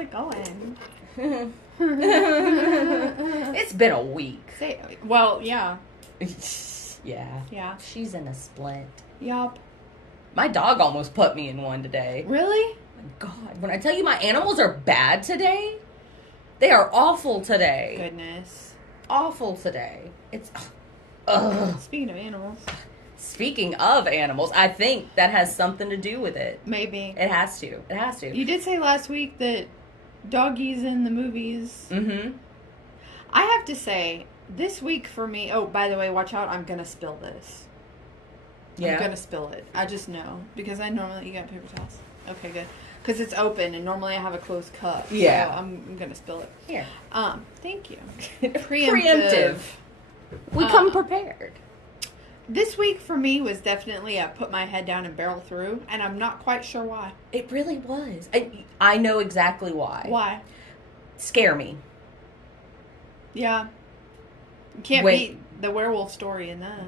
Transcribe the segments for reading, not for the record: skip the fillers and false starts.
it going? It's been a week. Well, yeah. Yeah. Yeah. She's in a splint. Yup. My dog almost put me in one today. Really? God, when I tell you my animals are bad today, they are awful today. Goodness. Awful today. It's... Speaking of animals. Speaking of animals, I think that has something to do with it. Maybe. It has to. It has to. You did say last week that doggies in the movies. Mm-hmm. I have to say, this week for me... Oh, by the way, watch out. I'm going to spill this. Yeah. I'm going to spill it. I just know. Because I normally... You got paper towels? Okay, good. Because it's open, and normally I have a closed cup. Yeah. So I'm going to spill it. Here. Thank you. Preemptive. We come prepared. This week for me was definitely a put my head down and barrel through, and I'm not quite sure why. It really was. I know exactly why. Why? Scare me. Yeah. You can't beat the werewolf story in that.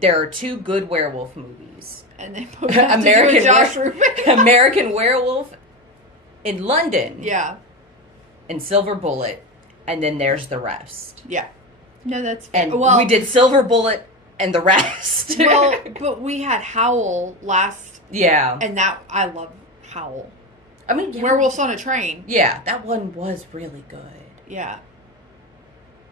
There are two good werewolf movies. And they both have to do with Josh Rubin. American Werewolf in London. Yeah. And Silver Bullet. And then there's the rest. Yeah. No, that's fair. And we did Silver Bullet and the rest. Well, but we had Howl last. Yeah. And that, I love Howl. I mean, Werewolves on a Train. Yeah, that one was really good. Yeah.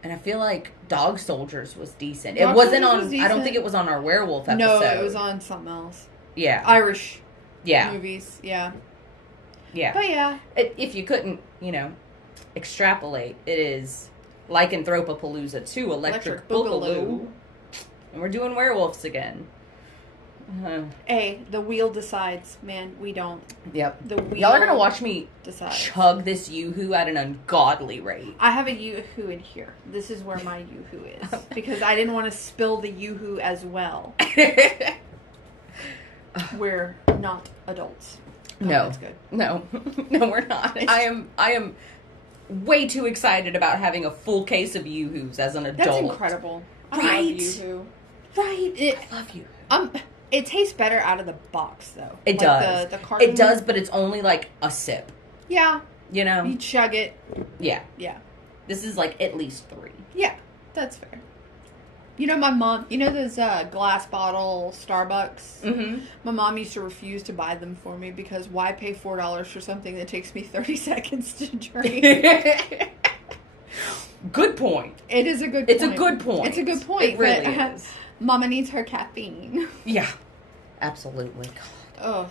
And I feel like Dog Soldiers was decent. Dog it wasn't Soldiers on. was I don't think it was on our werewolf episode. No, it was on something else. Yeah. Irish. Yeah. Movies. Yeah. Yeah. But yeah. If you couldn't, extrapolate, it is Lycanthropabalooza 2, Electric Boogaloo. And we're doing werewolves again. Hey, the wheel decides, man. We don't. Yep. The wheel Y'all are gonna watch me decides. chug this Yoo-hoo at an ungodly rate. I have a Yoo-hoo in here. This is where my Yoo-hoo is. Because I didn't want to spill the Yoo-hoo as well. We're not adults. Oh, No. That's good. No. No, we're not. I am way too excited about having a full case of Yoo-hoos as an adult. That's incredible. I love Yoo-hoo. Right. I love you. It tastes better out of the box, though. It does. The carton. It does, but it's only like a sip. Yeah. You chug it. Yeah. Yeah. This is like at least 3. Yeah, that's fair. My mom, those glass bottle Starbucks? Mm-hmm. My mom used to refuse to buy them for me because why pay $4 for something that takes me 30 seconds to drink? Good point. It is a good point. It's a good point. It's a good point. It really is. Mama needs her caffeine. Yeah. Absolutely. Oh,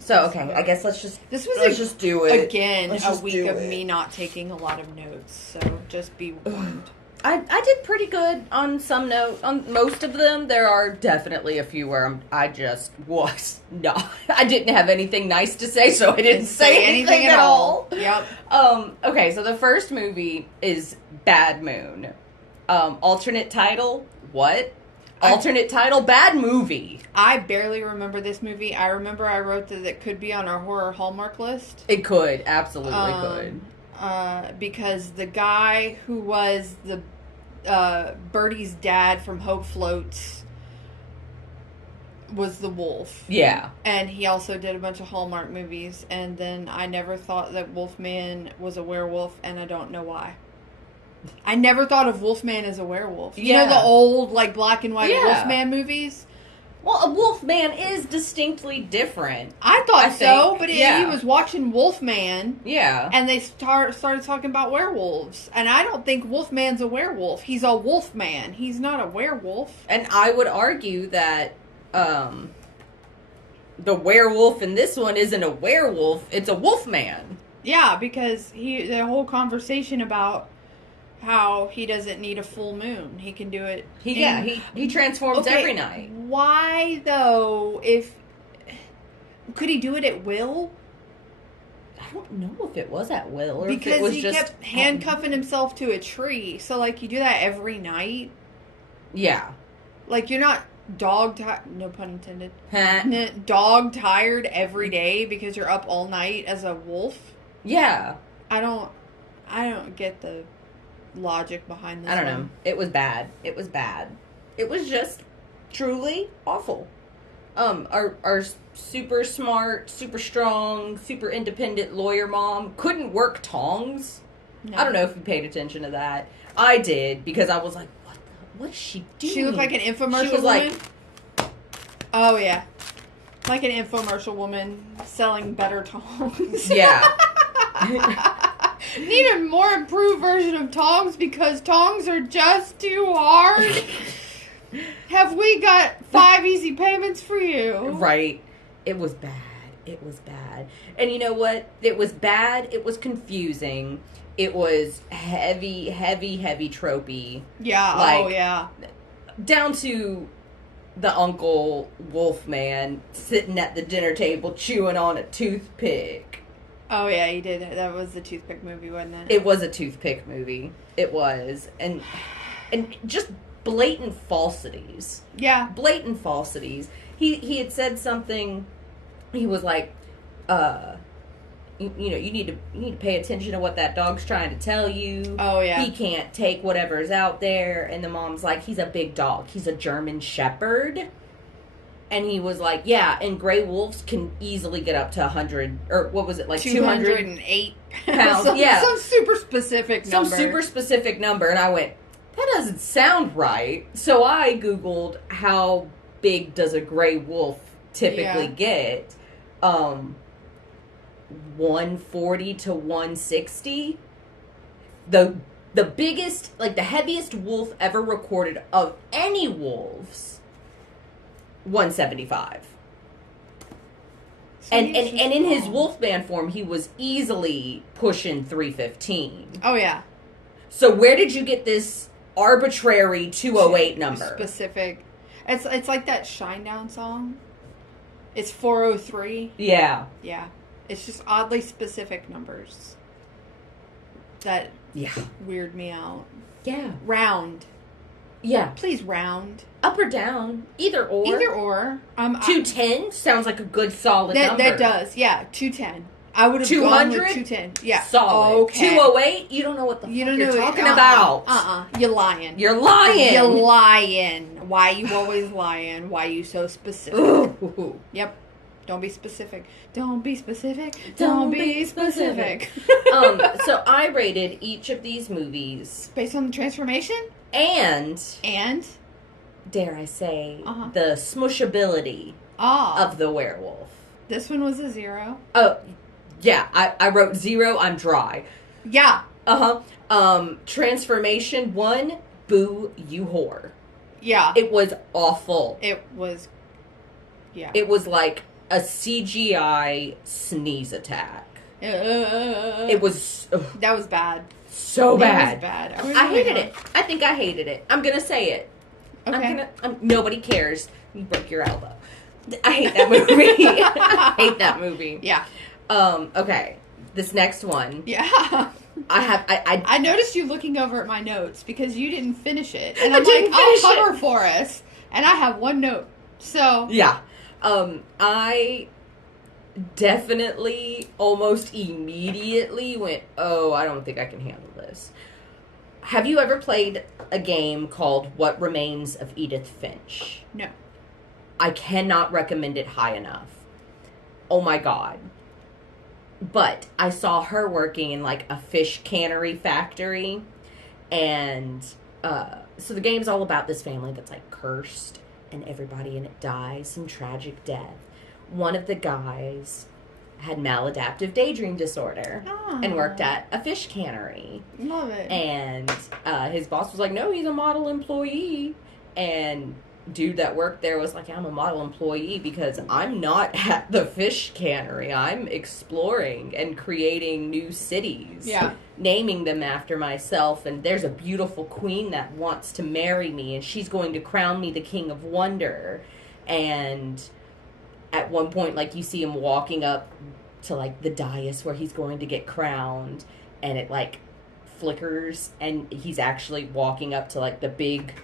okay, I guess let's just do it. Again, a week of me not taking a lot of notes, so just be warned. I did pretty good on some notes. On most of them, there are definitely a few where I just was not. I didn't have anything nice to say, so I didn't say anything at all. Yep. Okay, so the first movie is Bad Moon. Alternate title, what? Alternate title, Bad Movie. I barely remember this movie. I remember I wrote that it could be on our horror Hallmark list. It could, absolutely could. Because the guy who was the Birdie's dad from Hope Floats was the wolf. Yeah. And he also did a bunch of Hallmark movies. And then I never thought that Wolfman was a werewolf, and I don't know why. I never thought of Wolfman as a werewolf. You know the old, black and white Wolfman movies? Well, a Wolfman is distinctly different. I thought so, but he was watching Wolfman. Yeah. And they started talking about werewolves. And I don't think Wolfman's a werewolf. He's a wolfman. He's not a werewolf. And I would argue that the werewolf in this one isn't a werewolf, it's a wolfman. Yeah, because the whole conversation about how he doesn't need a full moon. He can do it. He transforms every night. Why though? Could he do it at will? I don't know if it was at will or because if it was he just kept handcuffing himself to a tree. So you do that every night. Yeah. You're not dog tired. No pun intended. Dog tired every day because you're up all night as a wolf. Yeah. I don't get the logic behind this. I don't know. It was bad. It was just truly awful. our super smart, super strong, super independent lawyer mom couldn't work tongs. No. I don't know if you paid attention to that. I did, because I was like, what is she doing? She looked like an infomercial she was woman. Like, oh, yeah. Like an infomercial woman selling better tongs. Yeah. Need a more improved version of tongs because tongs are just too hard. Have we got 5 easy payments for you? Right. It was bad. It was bad. And you know what? It was bad. It was confusing. It was heavy tropey. Yeah. Like, oh, yeah. Down to the Uncle Wolfman sitting at the dinner table chewing on a toothpick. Oh, yeah, he did. That was the toothpick movie, wasn't it? It was a toothpick movie. It was. And just blatant falsities. Yeah. Blatant falsities. He had said something. He was like, you need to pay attention to what that dog's trying to tell you. Oh, yeah. He can't take whatever's out there. And the mom's like, he's a big dog. He's a German Shepherd. And he was like, yeah, and gray wolves can easily get up to 100, or what was it, like 208 pounds. Some super specific number. Some super specific number. And I went, that doesn't sound right. So I Googled, how big does a gray wolf typically get? 140 to 160. The biggest, like the heaviest wolf ever recorded of any wolves, 175. And in his Wolfman form, he was easily pushing 315. Oh, yeah. So where did you get this arbitrary 208 number? Specific. It's like that Shinedown song. It's 403. Yeah. Yeah. It's just oddly specific numbers that weird me out. Yeah. Round. Yeah. Please round. Up or down. Either or. Either or. 210 sounds like a good solid number. That does. Yeah. 210. I would have gone with 210. Yeah. Solid. Okay. 208? You don't know what the fuck you're talking about. You're lying. You're lying. You're lying. Why you always lying? Why you so specific? Ooh. Yep. Don't be specific. Don't be specific. Don't be specific. So I rated each of these movies based on the transformation and dare I say the smushability of the werewolf. This one was a 0. Oh, yeah. I wrote 0. I'm dry. Yeah. Transformation 1. Boo, you whore. Yeah. It was awful. It was. Yeah. It was like a CGI sneeze attack. It was... that was bad. So bad. It was bad. I hated it. I think I hated it. I'm going to say it. Okay. Nobody cares. You broke your elbow. I hate that movie. I hate that movie. Yeah. Okay. This next one. Yeah. I noticed you looking over at my notes because you didn't finish it. And I'm like, I'll cover for us. And I have one note. So. Yeah. I definitely almost immediately went, oh, I don't think I can handle this. Have you ever played a game called What Remains of Edith Finch? No. I cannot recommend it high enough. Oh my God. But I saw her working in like a fish cannery factory. And so the game's all about this family that's like cursed. And everybody in it dies some tragic death. One of the guys had maladaptive daydream disorder and worked at a fish cannery. Love it. And his boss was like, no, he's a model employee. And dude that worked there was like, I'm a model employee because I'm not at the fish cannery. I'm exploring and creating new cities. Yeah. Naming them after myself, and there's a beautiful queen that wants to marry me, and she's going to crown me the king of wonder. And at one point, like, you see him walking up to like the dais where he's going to get crowned, and it like flickers, and he's actually walking up to like the big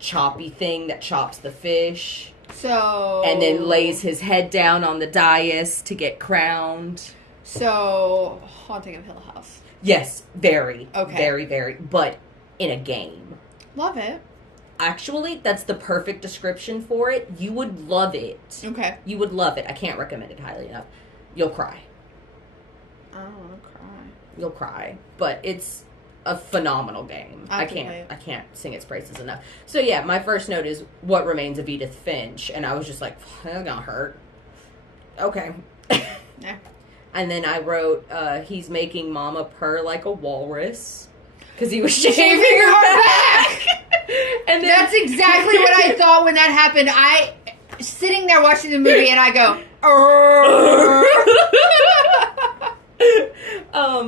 choppy thing that chops the fish. So and then lays his head down on the dais to get crowned. So Haunting of Hill House. Yes, very. Okay. Very, very. But in a game. Love it. Actually, that's the perfect description for it. You would love it. Okay. You would love it. I can't recommend it highly enough. You'll cry. I don't want to cry. You'll cry. But it's a phenomenal game. I can't sing its praises enough. So yeah, my first note is What Remains of Edith Finch, and I was just like, that's gonna hurt. Okay. Yeah. And then I wrote, he's making Mama purr like a walrus. Because he was shaving her back. And that's exactly what I thought when that happened. I sitting there watching the movie and I go,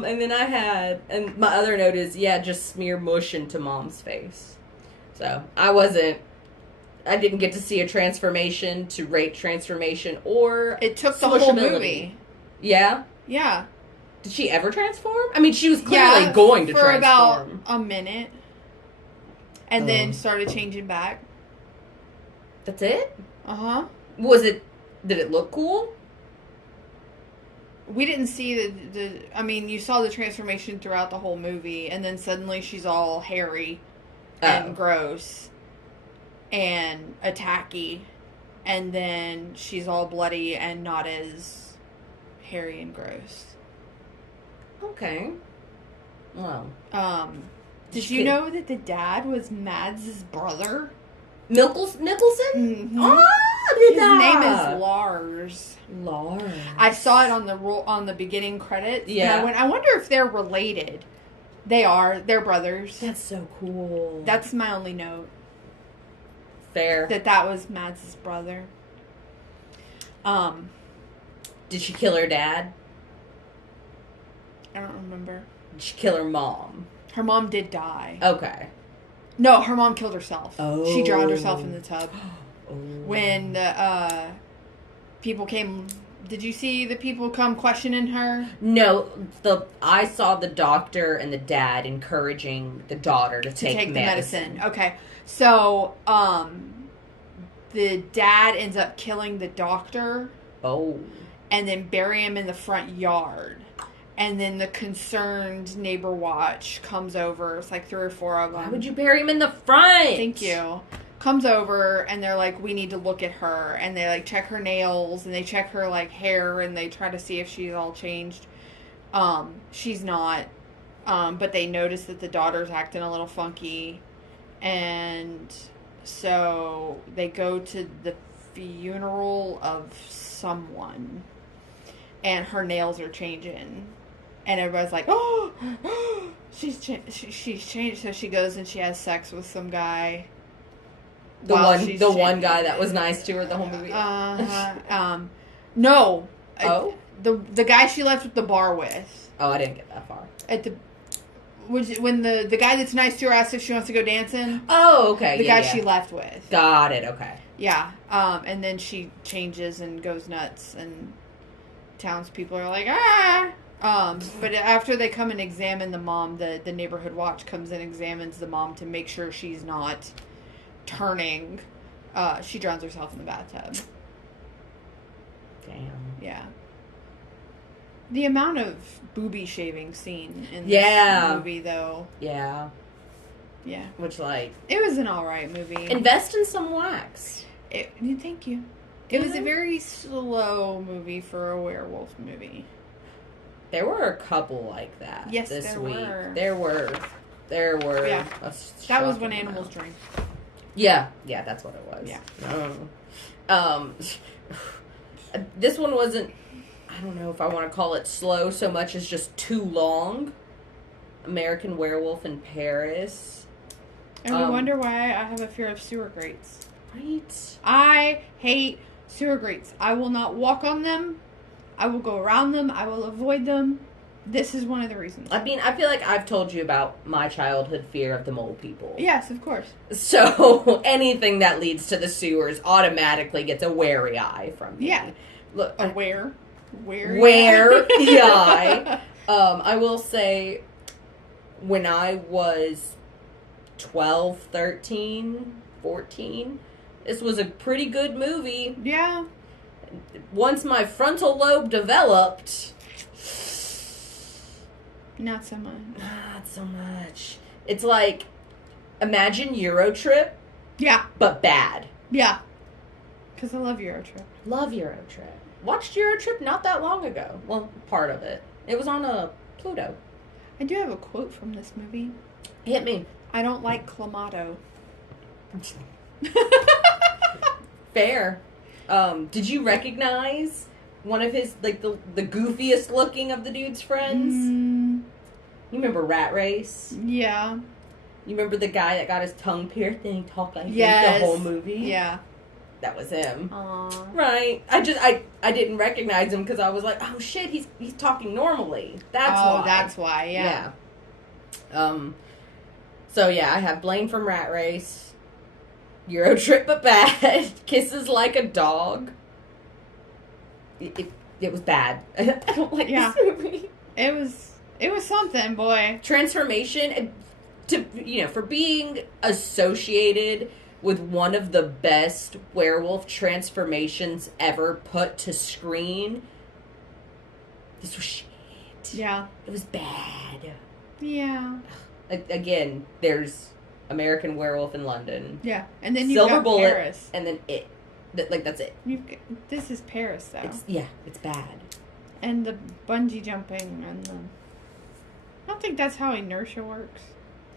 and then and my other note is, just smear mush into Mom's face. So I didn't get to see a transformation to rate transformation or it took the whole movie. Yeah? Yeah. Did she ever transform? I mean, she was clearly going to transform. For about a minute. And then started changing back. That's it? Uh-huh. Did it look cool? We didn't see you saw the transformation throughout the whole movie, and then suddenly she's all hairy and gross and attacky, and then she's all bloody and not as hairy and gross. Okay. Well. Did you know that the dad was Mads' brother? Nicholson? Mm-hmm. Oh, his name is Lars. Lars. I saw it on the beginning credits. Yeah. And I wonder if they're related. They are. They're brothers. That's so cool. That's my only note. Fair. That was Mads' brother. Did she kill her dad? I don't remember. Did she kill her mom? Her mom did die. Okay. No, her mom killed herself. Oh. She drowned herself in the tub. Oh. When the people came... Did you see the people come questioning her? No, I saw the doctor and the dad encouraging the daughter to take the medicine. Okay. So, the dad ends up killing the doctor. Oh. And then bury him in the front yard. And then the concerned neighbor watch comes over. It's like 3 or 4 of them. Why would you bury him in the front? Thank you. Comes over and they're like, we need to look at her. And they like check her nails and they check her like hair and they try to see if she's all changed. She's not. But they notice that the daughter's acting a little funky. And so they go to the funeral of someone. And her nails are changing. And everybody's like, oh, she's changed. So she goes and she has sex with some guy. The one guy that was nice to her the whole movie. No. Oh. The guy she left with the bar with. Oh, I didn't get that far. When the guy that's nice to her asks if she wants to go dancing. Oh, okay. The guy she left with. Got it. Okay. Yeah. And then she changes and goes nuts and townspeople are like, ah. But after they come and examine the mom, the neighborhood watch comes and examines the mom to make sure she's not turning. She drowns herself in the bathtub. Damn. Yeah. The amount of booby shaving scene in this movie, though. Yeah. Yeah. Which, like... It was an alright movie. Invest in some wax. Thank you. It was a very slow movie for a werewolf movie. There were a couple like that this week. There were. Yeah. That was When Animals Drink. Yeah. Yeah, that's what it was. Yeah. This one wasn't, I don't know if I want to call it slow so much as just too long. American Werewolf in Paris. And we wonder why I have a fear of sewer grates. Right. I hate sewer grates. I will not walk on them. I will go around them. I will avoid them. This is one of the reasons. I mean, I feel like I've told you about my childhood fear of the mole people. Yes, of course. So anything that leads to the sewers automatically gets a wary eye from me. Yeah. Look, a wary eye. I will say, when I was 12, 13, 14, this was a pretty good movie. Yeah. Once my frontal lobe developed... Not so much. Not so much. It's like, imagine Eurotrip, Yeah. But bad. Yeah. Because I love Eurotrip. Love Eurotrip. Watched Eurotrip not that long ago. Well, part of it. It was on Pluto. I do have a quote from this movie. Hit me. I don't like Clamato. Fair. Did you recognize one of his, like, the goofiest looking of the dude's friends? You remember Rat Race? Yeah. You remember the guy that got his tongue pierced and he talked like the whole movie? Yeah. That was him. Aww. Right. I didn't recognize him because I was like, oh shit, he's talking normally. That's why. Oh, that's why, yeah. So yeah, I have Blaine from Rat Race, Eurotrip but bad, Kisses Like a Dog. It was bad. I don't like this movie. It was something, boy. Transformation, for being associated with one of the best werewolf transformations ever put to screen. This was shit. Yeah. It was bad. Yeah. Again, there's American Werewolf in London. Yeah. And then you've Silver got Bullet, Paris. and then it. That's it. This is Paris, though. It's bad. And the bungee jumping and the... I don't think that's how inertia works.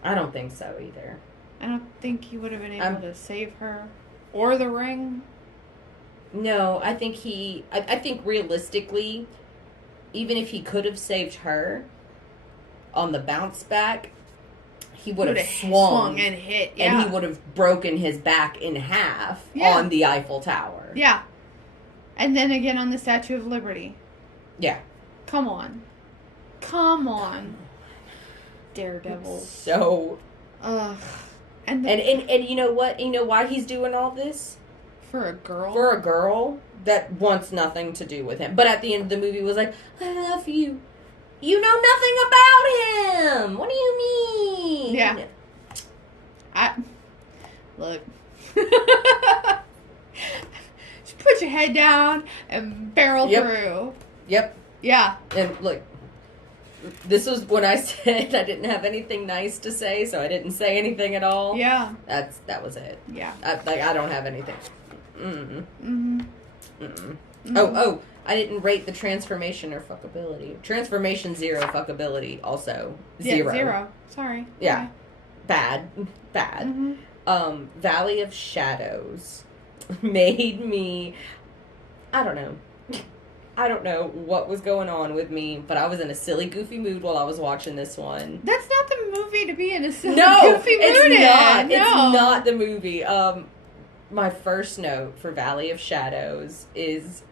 I don't think so either. I don't think he would have been able to save her. Or the ring. No, I think I think realistically, even if he could have saved her on the bounce back, he would have swung and hit. Yeah. And he would have broken his back in half on the Eiffel Tower. Yeah. And then again on the Statue of Liberty. Yeah. Come on. Daredevil. So. Ugh. And you know what? You know why he's doing all this? For a girl? For a girl that wants nothing to do with him. But at the end of the movie was like, I love you. You know nothing about him. What do you mean? Yeah. Look. Just put your head down and barrel through. Yep. Yeah. And look, this was when I said I didn't have anything nice to say, so I didn't say anything at all. Yeah. That was it. Yeah. I don't have anything. Mm-mm. Mm-hmm. Mm-mm. Oh, I didn't rate the transformation or fuckability. Transformation 0, fuckability also 0. Yeah, 0. Sorry. Yeah. Okay. Bad. Mm-hmm. Valley of Shadows made me, I don't know what was going on with me, but I was in a silly, goofy mood while I was watching this one. That's not the movie to be in a silly, it's goofy mood not. in. It's not the movie. My first note for Valley of Shadows is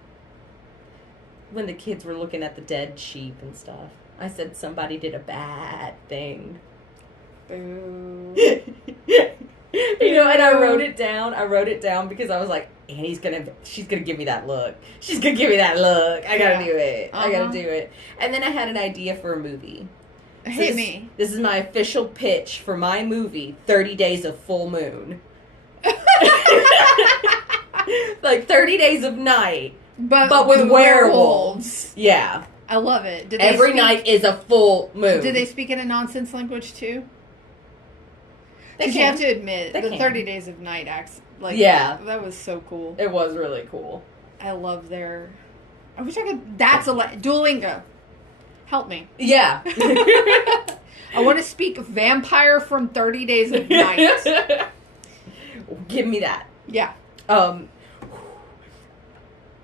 when the kids were looking at the dead sheep and stuff. I said somebody did a bad thing. Boo. And I wrote it down because I was like, she's gonna give me that look. She's gonna give me that look. I gotta do it. I gotta do it. And then I had an idea for a movie. Hit me. This is my official pitch for my movie, 30 Days of Full Moon. Like 30 Days of Night, but with werewolves. Yeah. I love it. Every night is a full moon. Did they speak in a nonsense language too? Because you have to admit, the 30 Days of Night acts, that was so cool. It was really cool. I love their... I wish I could... That's Duolingo. Help me. Yeah. I want to speak vampire from 30 Days of Night. Give me that. Yeah.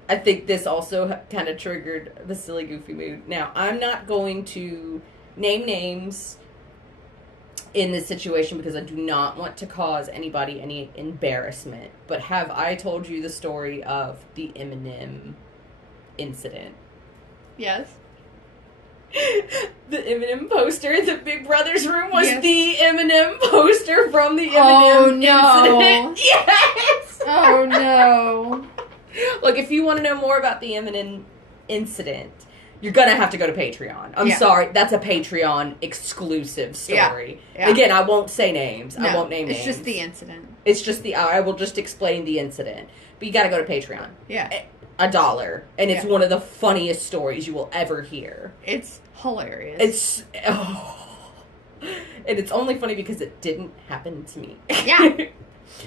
I think this also kind of triggered the silly, goofy mood. Now, I'm not going to name names in this situation because I do not want to cause anybody any embarrassment. But have I told you the story of the Eminem incident? Yes. The Eminem poster in the Big Brother's room was the Eminem poster from the Eminem incident. Yes! Oh, no. Look, if you want to know more about the Eminem incident, you're going to have to go to Patreon. I'm sorry. That's a Patreon exclusive story. Yeah. Again, I won't say names. No, I won't name names. It's just the incident. It's just I will just explain the incident. But you got to go to Patreon. Yeah. $1. And it's one of the funniest stories you will ever hear. It's hilarious. And it's only funny because it didn't happen to me. Yeah.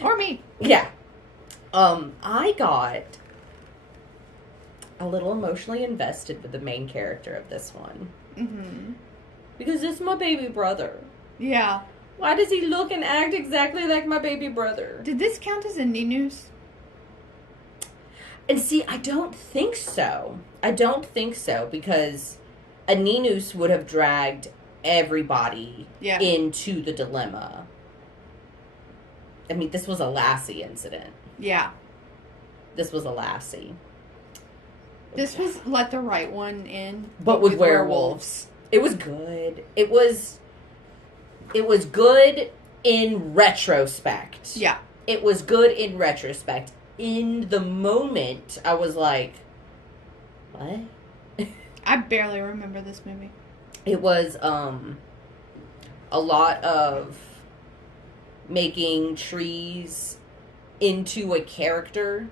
Or me. Yeah. I got a little emotionally invested with the main character of this one. Mm-hmm. Because it's my baby brother. Yeah. Why does he look and act exactly like my baby brother? Did this count as a Ninus? And see, I don't think so. Because a Ninus would have dragged everybody into the dilemma. I mean, this was a Lassie incident. Yeah. This was a Lassie. This was let the right one in. But with werewolves. It was good. It was good in retrospect. Yeah. It was good in retrospect. In the moment, I was like, what? I barely remember this movie. It was a lot of making trees into a character.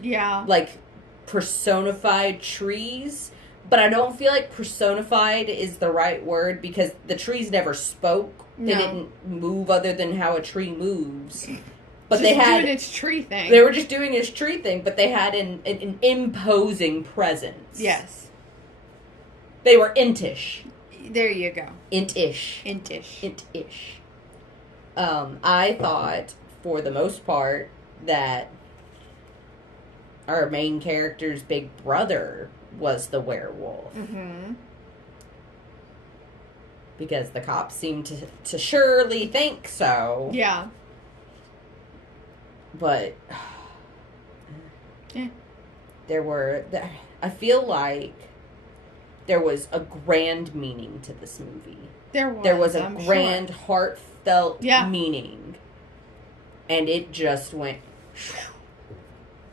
Yeah. Like personified trees. But I don't feel like personified is the right word because the trees never spoke. They didn't move other than how a tree moves. But they had doing its tree thing. They were just doing its tree thing, but they had an imposing presence. Yes. They were intish. There you go. Intish. I thought, for the most part, that our main character's big brother was the werewolf. Mm-hmm. Because the cops seemed to surely think so. Yeah. But yeah. I feel like there was a grand meaning to this movie. There was a grand, heartfelt meaning. And it just went...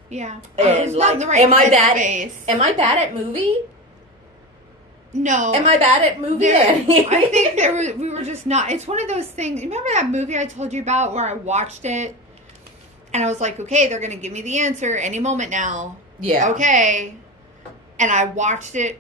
Yeah. And like, am I bad at movie? No. Am I bad at movie? I think we were just not. It's one of those things. Remember that movie I told you about where I watched it and I was like, okay, they're going to give me the answer any moment now. Yeah. Okay. And I watched it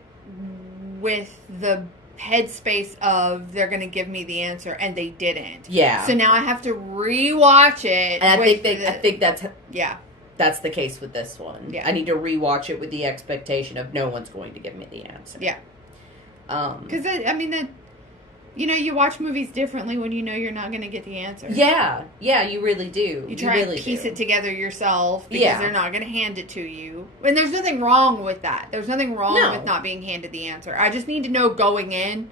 with the headspace of they're going to give me the answer, and they didn't. Yeah. So now I have to rewatch it. And I think that's yeah. That's the case with this one. Yeah. I need to rewatch it with the expectation of no one's going to give me the answer. Yeah. Because you watch movies differently when you know you're not going to get the answer. Yeah, you really do. You try to piece it together yourself because they're not going to hand it to you. And there's nothing wrong with that. There's nothing wrong with not being handed the answer. I just need to know going in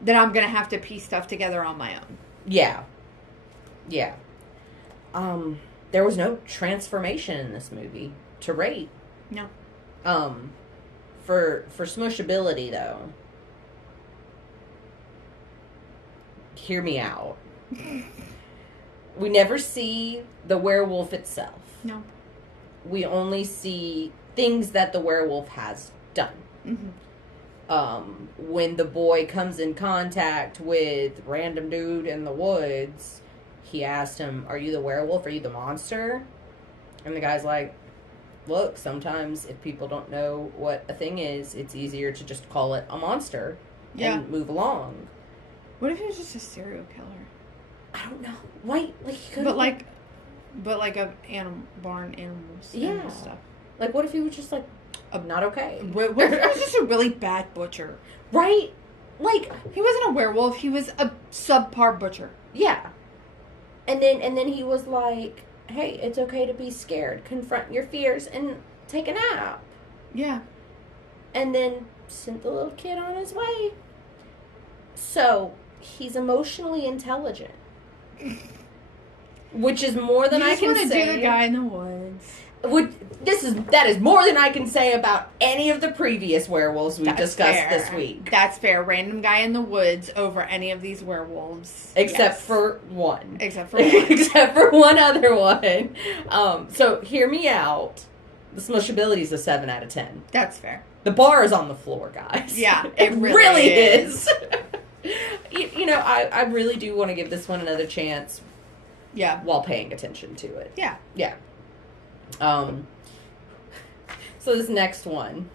that I'm going to have to piece stuff together on my own. Yeah. There was no transformation in this movie to rate. No. For smushability though. Hear me out. We never see the werewolf itself. No. We only see things that the werewolf has done. Mm-hmm. When the boy comes in contact with random dude in the woods, he asked him, "Are you the werewolf? Are you the monster?" And the guy's like, "Look, sometimes if people don't know what a thing is, it's easier to just call it a monster and move along." What if he was just a serial killer? I don't know. Why? Like, he could. But like of barn animals. And stuff. Like, what if he was just like not okay? What if he was just a really bad butcher? Right? Like, he wasn't a werewolf. He was a subpar butcher. Yeah. And then he was like, "Hey, it's okay to be scared. Confront your fears and take a nap." Yeah. And then sent the little kid on his way. So, he's emotionally intelligent. Which is more than I can say. You just want to do the guy in the woods. That is more than I can say about any of the previous werewolves we've discussed this week. That's fair. Random guy in the woods over any of these werewolves. Except for one. Except for one. Except for one other one. So, hear me out. The smushability is a 7 out of 10. That's fair. The bar is on the floor, guys. Yeah, it really is. I really do want to give this one another chance. Yeah. While paying attention to it. Yeah. Yeah. So this next one,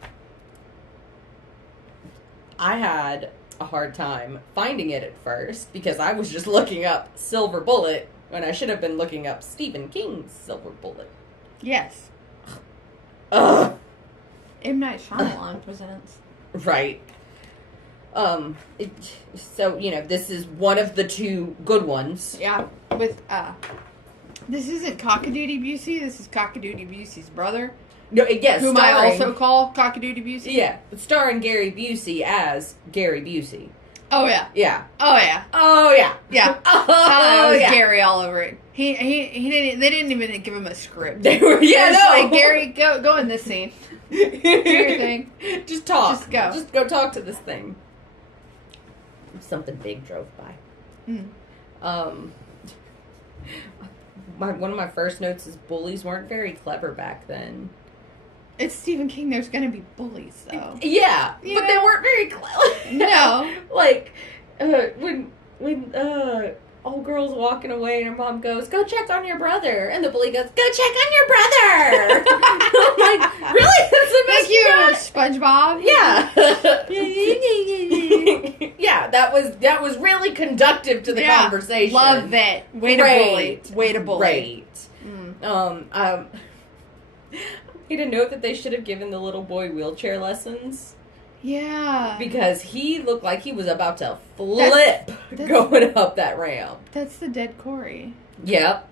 I had a hard time finding it at first because I was just looking up silver bullet When I should have been looking up Stephen King's Silver Bullet. Yes. Ugh. M. Night Shyamalan presents. Right. So, this is one of the two good ones. Yeah. With, this isn't Cockadoodie Busey. This is Cockadoodie Busey's brother. No, yes. Whom I also call Cockadoodie Busey. Yeah. Starring Gary Busey as Gary Busey. Oh, yeah. Yeah. Oh, yeah. Oh, yeah. Yeah. Oh, it was yeah. Gary all over it. He didn't, they didn't even give him a script. They were, yeah, no. Like, Gary, go in this scene. Do your thing. Just talk. Just go. Just go talk to this thing. Something big drove by. One of my first notes is bullies weren't very clever back then. It's Stephen King. There's going to be bullies, though. Yeah, You but know? they weren't very clever. No. Like, when old girl's walking away and her mom goes, "Go check on your brother," and the bully goes, "Go check on your brother." I'm like, really? That's the best Thank you, got? SpongeBob. Yeah. Yeah, that was really conductive to the conversation. Love it. Way to bully. Way to bully. Great. Mm. I made a note that they should have given the little boy wheelchair lessons. Yeah. Because he looked like he was about to flip going up that ramp. That's the dead Corey. Yep.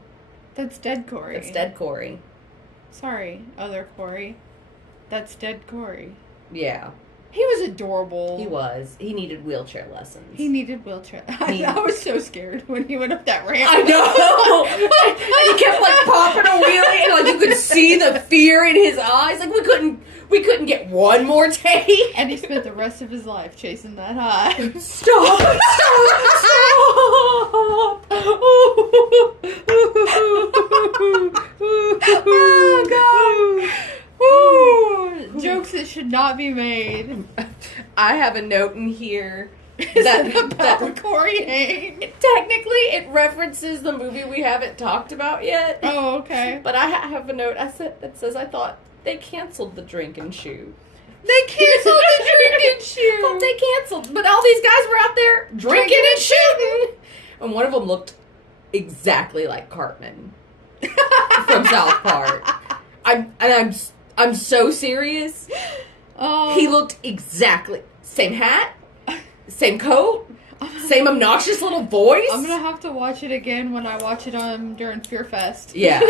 That's dead Corey. That's dead Corey. Sorry, other Corey. That's dead Corey. Yeah. He was adorable. He was. He needed wheelchair lessons. He needed wheelchair. I was so scared when he went up that ramp. I know. And he kept like popping a wheelie, and like you could see the fear in his eyes. Like we couldn't get one more take. And he spent the rest of his life chasing that high. Stop! Oh God! Ooh, jokes that should not be made. I have a note in here that Corey Haim. Technically it references the movie we haven't talked about yet. Oh, okay. But I have a note that says I thought they canceled the drink and shoot. They canceled the drink and shoot. But they canceled. But all these guys were out there drinking and shooting. And one of them looked exactly like Cartman from South Park. I'm so serious. Oh. He looked exactly same hat, same coat, same obnoxious little voice. I'm gonna have to watch it again when I watch it during Fear Fest. Yeah.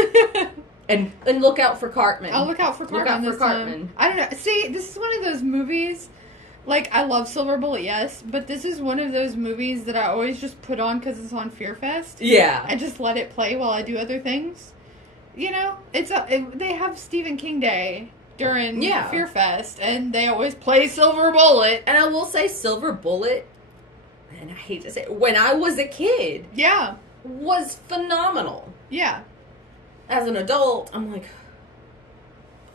And look out for Cartman. I'll look out for Cartman. Look out for this Cartman. time. I don't know. See, this is one of those movies. Like, I love Silver Bullet, yes, but this is one of those movies that I always just put on because it's on Fear Fest. Yeah. And just let it play while I do other things. You know, they have Stephen King Day during Fear Fest, and they always play Silver Bullet. And I will say Silver Bullet, and I hate to say it, when I was a kid, was phenomenal. Yeah. As an adult, I'm like,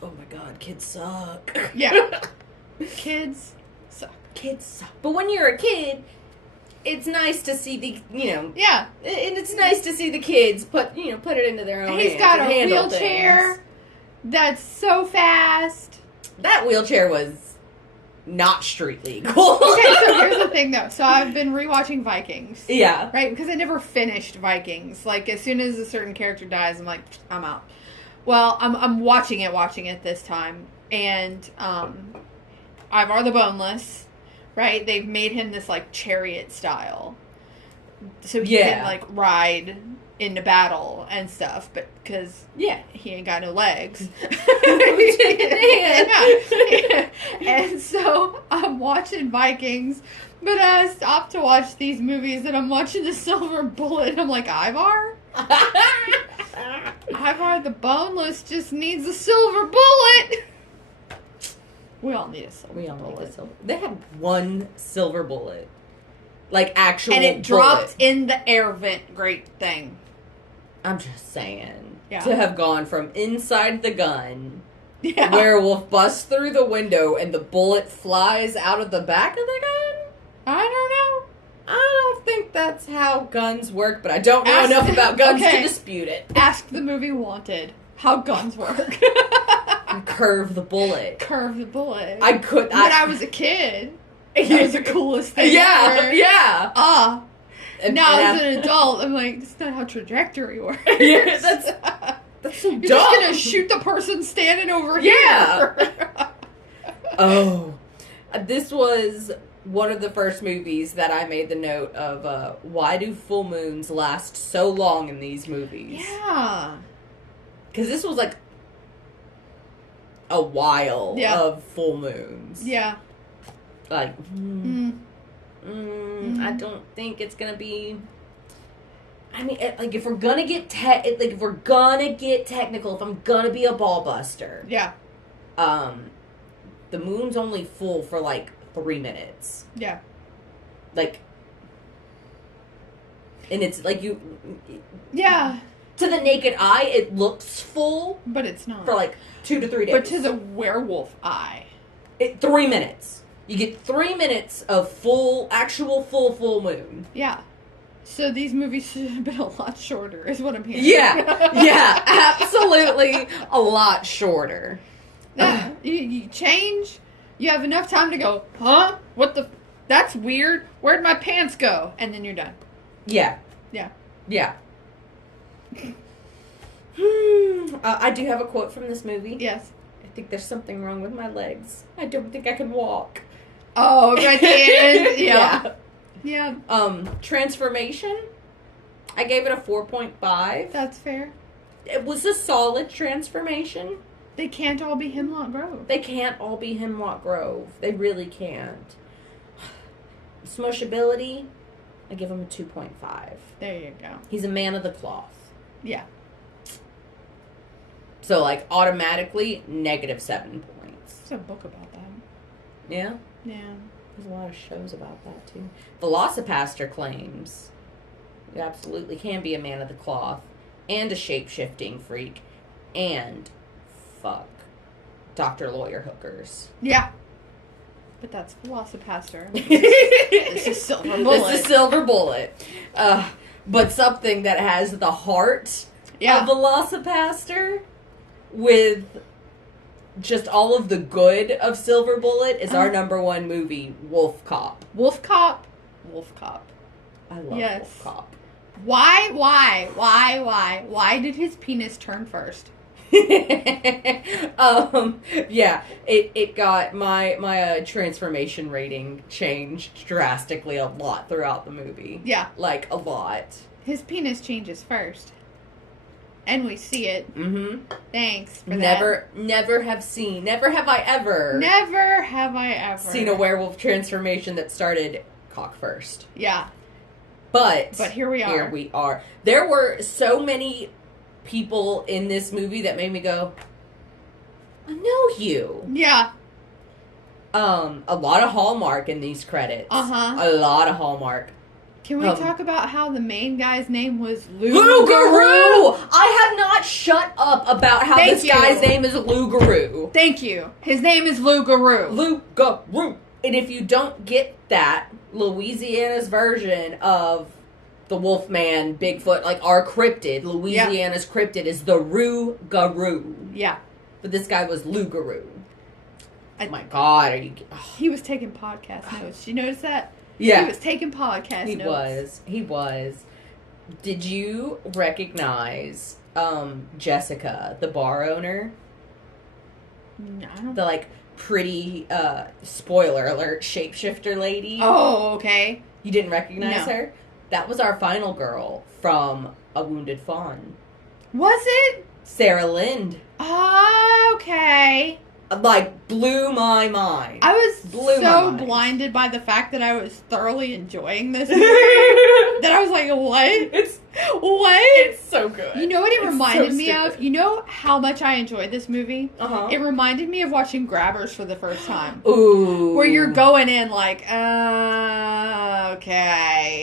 oh my God, kids suck. Yeah. Kids suck. Kids suck. But when you're a kid, it's nice to see the, Yeah. And it's nice to see the kids put it into their own hands. He's got a handle wheelchair things. that's so fast. That wheelchair was not street legal. Okay, so here's the thing, though. So I've been rewatching Vikings. Yeah. Right? Because I never finished Vikings. Like, as soon as a certain character dies, I'm like, I'm out. Well, I'm watching it this time. And Ivar the Boneless, right? They've made him this, like, chariot style. So he can, like, ride into battle and stuff, but because he ain't got no legs. And so I'm watching Vikings, but I stopped to watch these movies, and I'm watching the Silver Bullet, and I'm like, Ivar? Ivar the Boneless just needs a silver bullet. We all need a silver bullet. They had one silver bullet. Like, actual and it dropped bullet. in the air vent. Great thing. I'm just saying. Yeah. To have gone from inside the gun, Werewolf busts through the window, and the bullet flies out of the back of the gun? I don't know. I don't think that's how guns work, but I don't know enough about guns to dispute it. Ask the movie Wanted how guns work. Curve the bullet. Curve the bullet. When I was a kid, that was the coolest thing ever. Yeah. Now as an adult, I'm like, that's not how trajectory works. Yeah, that's so You're dumb. just gonna shoot the person standing over here. Oh. This was one of the first movies that I made the note of, why do full moons last so long in these movies? Yeah. Because this was like a while of full moons. Yeah. Like, I don't think it's gonna be. I mean, like if we're gonna get technical, if I'm gonna be a ball buster, the moon's only full for like 3 minutes. Yeah. Like, and it's like you. Yeah. To the naked eye, it looks full, but it's not for like 2 to 3 days. But to the werewolf eye, 3 minutes. You get 3 minutes of actual full moon. Yeah. So these movies should have been a lot shorter, is what I'm hearing. Yeah, absolutely a lot shorter. Yeah, you change, you have enough time to go, huh? That's weird. Where'd my pants go? And then you're done. Yeah. I do have a quote from this movie. Yes. I think there's something wrong with my legs. I don't think I can walk. Oh, right at the end? Yeah. Transformation. I gave it a 4.5. That's fair. It was a solid transformation. They can't all be Hemlock Grove. They can't all be Hemlock Grove. They really can't. Smushability, I give him a 2.5. There you go. He's a man of the cloth. Yeah. So, like, automatically, -7 points. There's a book about that. Yeah? Yeah. There's a lot of shows about that, too. Velocipaster claims you absolutely can be a man of the cloth and a shape-shifting freak and fuck Dr. Lawyer hookers. Yeah. But that's Velocipaster. This is Silver Bullet. This is Silver Bullet. But something that has the heart of Velocipaster with just all of the good of Silver Bullet is our #1 movie, Wolf Cop. Wolf Cop. I love Wolf Cop. Why did his penis turn first? Yeah, it got my transformation rating changed drastically a lot throughout the movie. Yeah. Like, a lot. His penis changes first. And we see it. Mm-hmm. Thanks for that. Never have I ever seen a werewolf transformation that started cock first. Yeah. But here we are. There were so many people in this movie that made me go, I know you. Yeah. A lot of Hallmark in these credits. Uh-huh. A lot of Hallmark. Can we talk about how the main guy's name was Lou-Garou? I have not shut up about how this guy's name is Lou-Garou. Thank you. His name is Lou-Garou. Lou-Garou. And if you don't get that, Louisiana's version of the Wolfman, Bigfoot, like our cryptid, Louisiana's cryptid is the Roo-Garou. Yeah. But this guy was Lou-Garou. Oh my God, He was taking podcast notes. Did you notice that? Yeah. He was taking podcast notes. He was. Did you recognize Jessica, the bar owner? No, I don't. The, like, pretty, spoiler alert, shapeshifter lady? Oh, okay. You didn't recognize her? That was our final girl from A Wounded Fawn. Was it? Sarah Lind. Oh, okay. Like, blew my mind. I was so blinded by the fact that I was thoroughly enjoying this movie that I was like, what? What? It's so good. You know what it reminded me of? You know how much I enjoyed this movie? Uh-huh. It reminded me of watching Grabbers for the first time. Ooh. Where you're going in like, okay.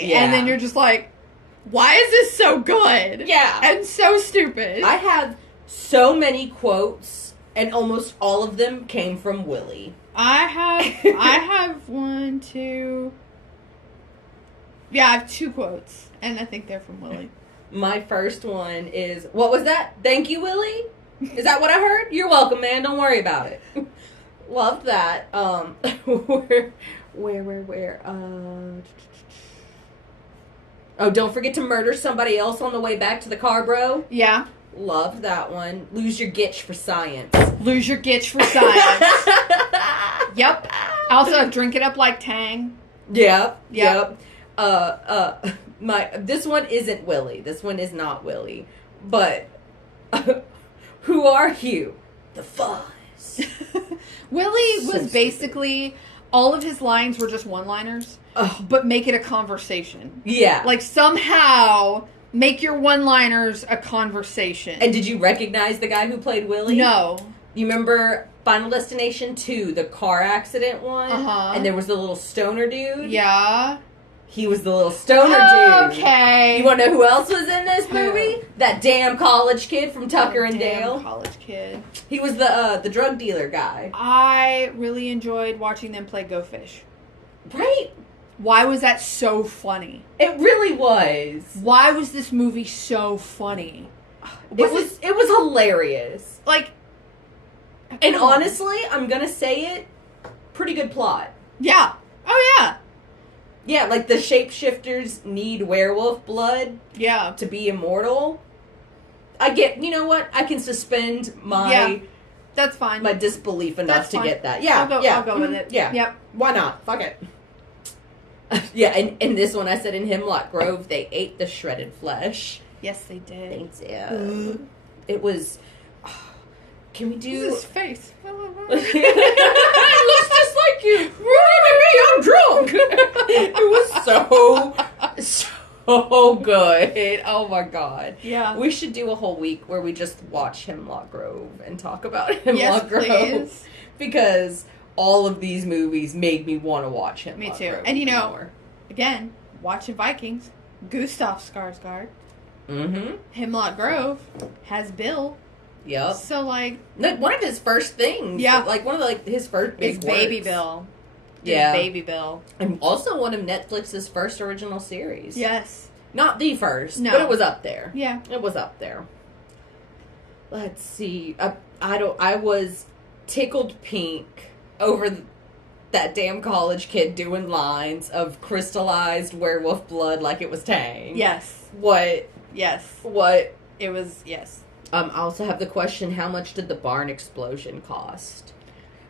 Yeah. And then you're just like, why is this so good? Yeah. And so stupid. I have so many quotes, and almost all of them came from Willie. I have one, two. Yeah, I have 2 quotes, and I think they're from Willie. My first one is, what was that? Thank you, Willie? Is that what I heard? You're welcome, man. Don't worry about it. Love that. Where? Oh, don't forget to murder somebody else on the way back to the car, bro. Yeah. Loved that one. Lose your gitch for science. Lose your gitch for science. Yep. Also, drink it up like Tang. Yep. This one isn't Willie. This one is not Willie. But who are you? The Fuzz. Willie was basically, all of his lines were just one-liners, but make it a conversation. Yeah. Like, somehow make your one-liners a conversation. And did you recognize the guy who played Willie? No. You remember Final Destination 2, the car accident one? Uh-huh. And there was the little stoner dude? Yeah. He was the little stoner dude. Okay. You want to know who else was in this movie? That damn college kid from Tucker and Dale. College kid. He was the drug dealer guy. I really enjoyed watching them play Go Fish. Right? Why was that so funny? It really was. Why was this movie so funny? It was hilarious. Like, and honestly, I'm gonna say it, pretty good plot. Yeah. Oh yeah. Yeah, like the shapeshifters need werewolf blood. Yeah. To be immortal. You know what? I can suspend my... Yeah. That's fine. My disbelief enough That's to fine. get that. Yeah, I'll go with it. Yeah. Yep. Why not? Fuck it. Yeah, and this one I said in Hemlock Grove, they ate the shredded flesh. Yes, they did. Thanks, yeah. It was... Can we do... This is his face. It looks just like you. Even me, I'm drunk. It was so good. Oh my god. Yeah. We should do a whole week where we just watch Hemlock Grove and talk about Hemlock Grove. Please. Because all of these movies made me want to watch Hemlock Me too. Grove. And you know, more. again, watching Vikings, Gustav Skarsgård. Mm-hmm. Hemlock Grove has Bill. Yep. So, like... One of his first things. Yeah. Like, one of, his first big It's Baby works. Bill. Yeah. Baby Bill. And also one of Netflix's first original series. Yes. Not the first, No. but it was up there. Yeah. It was up there. Let's see. I was tickled pink over that damn college kid doing lines of crystallized werewolf blood like it was Tang. Yes. What? Yes. What? It was, yes. I also have the question, how much did the barn explosion cost?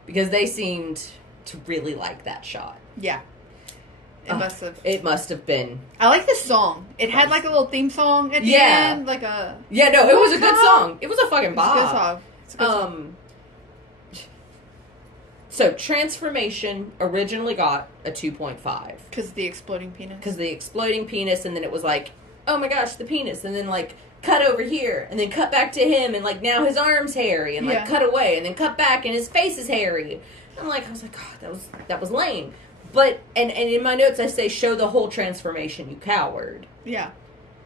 Because they seemed to really like that shot. Yeah. It must have. It must have been. I like this song. It had like a little theme song at the end. Like a... Yeah, no, it was a good song. It was a fucking bop. It's a good song. It's a good song. So, Transformation originally got a 2.5. Because the exploding penis? Because the exploding penis, and then it was like, oh my gosh, the penis. And then, like, cut over here, and then cut back to him, and, like, now his arm's hairy, and, like, cut away, and then cut back, and his face is hairy. And, like, I was like, God, that was lame. But, and in my notes I say, show the whole transformation, you coward. Yeah.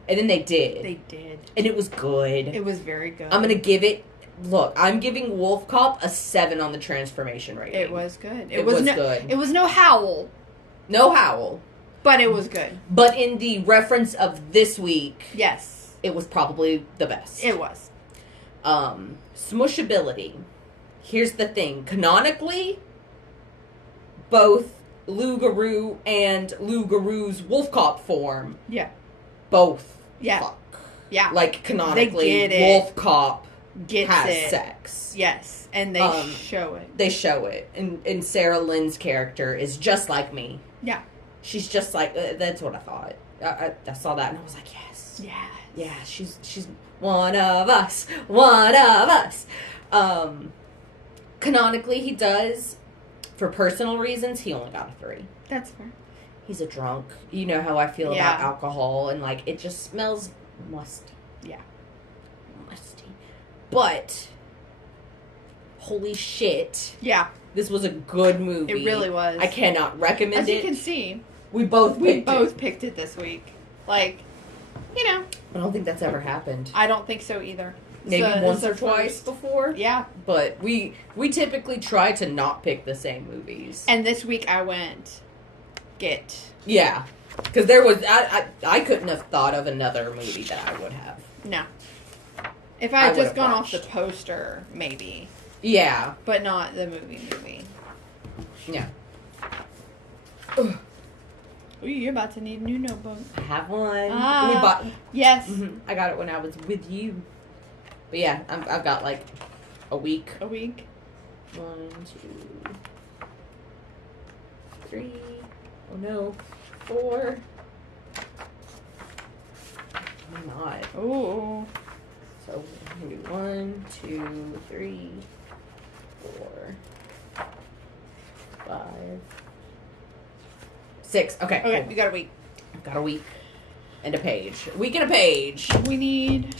And then they did. They did. And it was good. It was very good. I'm going to give it... Look, I'm giving Wolf Cop a 7 on the transformation rating. It was good. It was good. It was no howl. No howl. But it was good. But in the reference of this week... Yes. It was probably the best. It was. Smushability. Here's the thing. Canonically, both Boogaloo and Boogaloo's Wolf Cop form... Yeah. Both. Yeah. Fuck. Yeah. Like, canonically, They get it. Wolf Cop... Has sex. Yes, and they show it. They show it. And Sarah Lynn's character is just like me. Yeah. She's just like, that's what I thought. I saw that and I was like, yes. Yeah. Yeah, she's one of us. One of us. Canonically, he does. For personal reasons, he only got a 3. That's fair. He's a drunk. You know how I feel about alcohol, and, like, it just smells musty. Yeah. Musty. But, holy shit. Yeah. This was a good movie. It really was. I cannot recommend As it. you can see, we both picked it this week. Like, you know. I don't think that's ever happened. I don't think so either. Maybe once or twice before. Yeah. But we typically try to not pick the same movies. And this week I went Get. Yeah. Because there was... I couldn't have thought of another movie that I would have. No. If I had just gone off the poster, maybe. Yeah. But not the movie. Yeah. Ooh, you're about to need a new notebook. I have one. Ah, We bought. Yes. Mm-hmm. I got it when I was with you. But yeah, I've got like a week. A week. 1, 2, 3. Oh no, 4. I'm not. Ooh. So we can do 1, 2, 3, 4, 5, 6. Okay. Okay, Cool. you got a week. I've got a week and a page. A week and a page. We need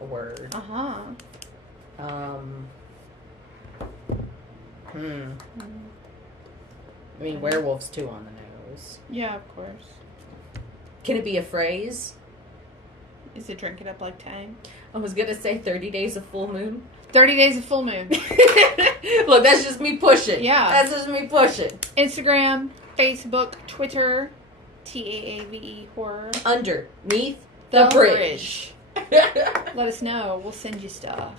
a word. Uh-huh. I mean, werewolf's too on the nose. Yeah, of course. Can it be a phrase? Is it drink it up like Tang? I was gonna say 30 days of full moon. 30 days of full moon. Look, that's just me pushing. Yeah. That's just me pushing. Instagram, Facebook, Twitter, TAAVE horror. Underneath the bridge. Let us know. We'll send you stuff.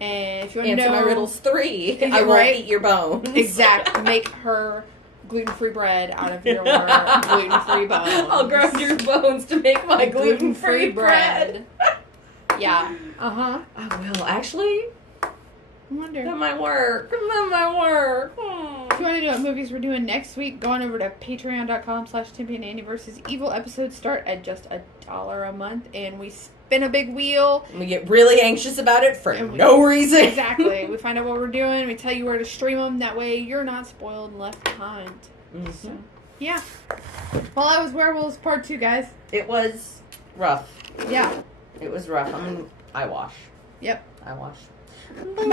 And if you want to Answer know my riddles 3. I won't eat your bones. Exactly. Make her gluten-free bread out of your gluten-free bones. I'll grind your bones to make my gluten-free bread. Yeah. Uh-huh. I will. Actually, I wonder. that might work. That might work. If you want to know what movies we're doing next week, go on over to patreon.com/Timothy and Andy vs. Evil. Episodes start at just $1 a month, and we spin a big wheel. And we get really anxious about it for no reason. Exactly. We find out what we're doing. We tell you where to stream them. That way you're not spoiled and left behind. Mm-hmm. So, yeah. Well, that was Werewolves Part 2, guys. It was rough. Yeah. It was rough. I wash. Yep. I wash. Bye.